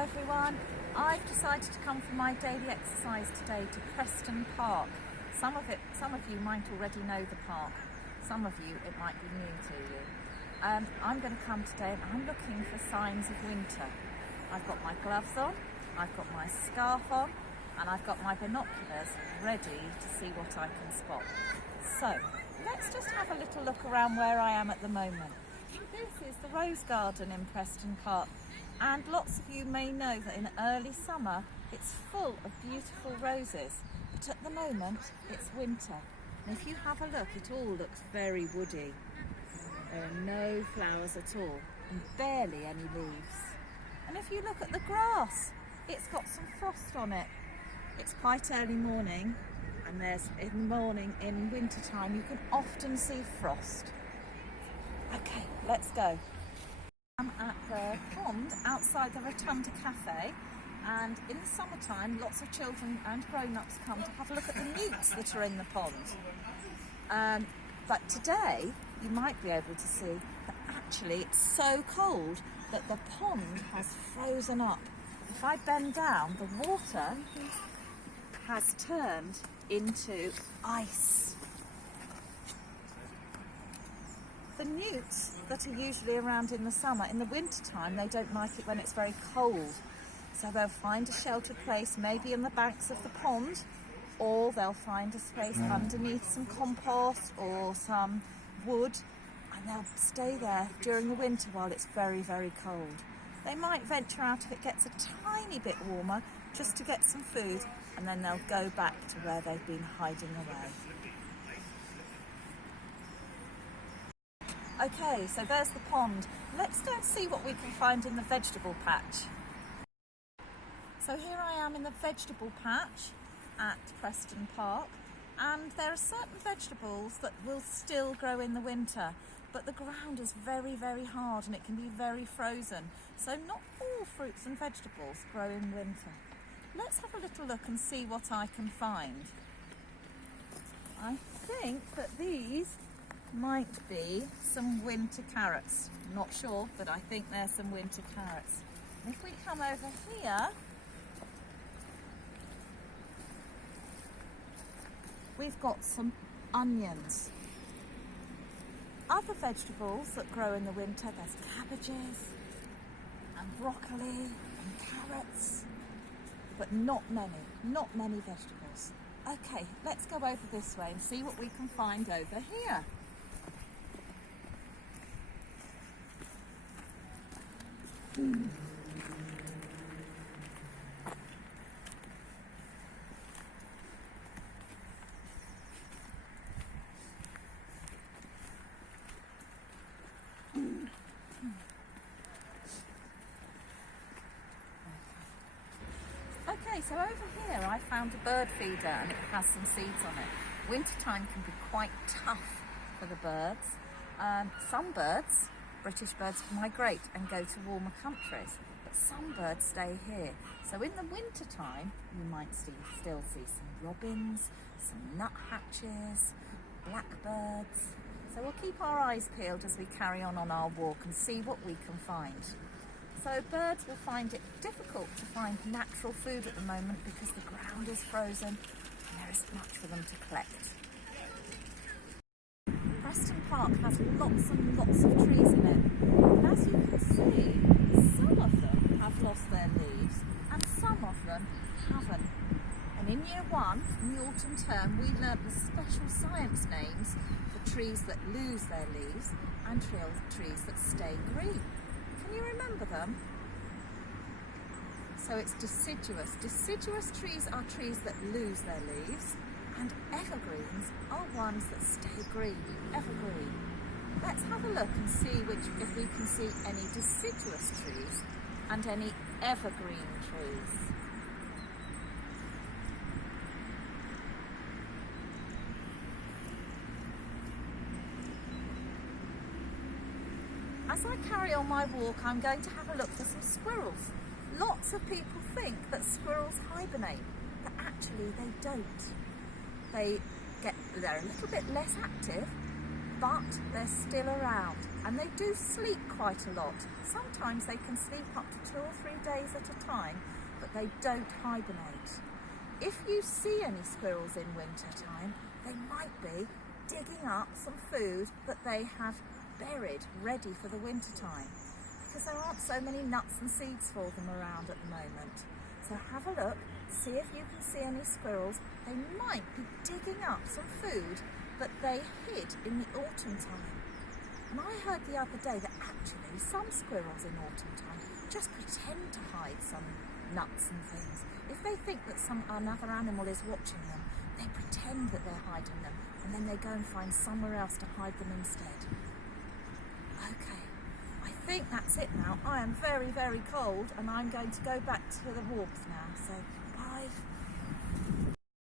everyone. I've decided to come for my daily exercise today to Preston Park. Some of you might already know the park. Some of you, it might be new to you. I'm going to come today and I'm looking for signs of winter. I've got my gloves on, I've got my scarf on, and I've got my binoculars ready to see what I can spot. So, let's just have a little look around where I am at the moment. This is the Rose Garden in Preston Park, and lots of you may know that in early summer it's full of beautiful roses, but at the moment it's winter. And if you have a look, it all looks very woody. There are no flowers at all and barely any leaves. And if you look at the grass, it's got some frost on it. It's quite early morning, and in the morning in winter time you can often see frost. Okay, let's go. I'm at the pond outside the Rotunda Cafe, and in the summertime lots of children and grown-ups come to have a look at the newts that are in the pond. But today you might be able to see that actually it's so cold that the pond has frozen up. If I bend down, the water has turned into ice. The newts that are usually around in the summer, in the winter time, they don't like it when it's very cold. So they'll find a sheltered place, maybe in the banks of the pond, or they'll find a space underneath some compost or some wood, and they'll stay there during the winter while it's very, very cold. They might venture out if it gets a tiny bit warmer just to get some food, and then they'll go back to where they've been hiding away. Okay, so there's the pond. Let's go and see what we can find in the vegetable patch. So here I am in the vegetable patch at Preston Park, and there are certain vegetables that will still grow in the winter, but the ground is very, very hard and it can be very frozen. So not all fruits and vegetables grow in winter. Let's have a little look and see what I can find. I think that these might be some winter carrots. Not sure, but I think they're some winter carrots. And if we come over here, we've got some onions. Other vegetables that grow in the winter, there's cabbages and broccoli and carrots, but not many vegetables. Okay, let's go over this way and see what we can find over here. Okay, so over here I found a bird feeder and it has some seeds on it. Wintertime can be quite tough for the birds. Some birds, British birds, migrate and go to warmer countries, but some birds stay here. So in the winter time you might still see some robins, some nuthatches, blackbirds. So we'll keep our eyes peeled as we carry on our walk and see what we can find. So birds will find it difficult to find natural food at the moment because the ground is frozen and there isn't much for them to collect. Preston Park has lots and lots of trees in it. And as you can see, some of them have lost their leaves and some of them haven't. And in year 1, in the autumn term, we learnt the special science names for trees that lose their leaves and trees that stay green. Can you remember them? So it's deciduous. Deciduous trees are trees that lose their leaves, and evergreens are ones that stay green, evergreen. Let's have a look and see if we can see any deciduous trees and any evergreen trees. As I carry on my walk, I'm going to have a look for some squirrels. Lots of people think that squirrels hibernate, but actually they don't. They're a little bit less active, but they're still around and they do sleep quite a lot. Sometimes they can sleep up to 2 or 3 days at a time, but they don't hibernate. If you see any squirrels in winter time, they might be digging up some food that they have buried ready for the winter time, because there aren't so many nuts and seeds for them around at the moment. So have a look, see if you can see any squirrels. They might be digging up some food that they hid in the autumn time. And I heard the other day that actually some squirrels in autumn time just pretend to hide some nuts and things. If they think that another animal is watching them, they pretend that they're hiding them, and then they go and find somewhere else to hide them instead. Okay, I think that's it now. I am very, very cold and I'm going to go back to the warmth now. So bye.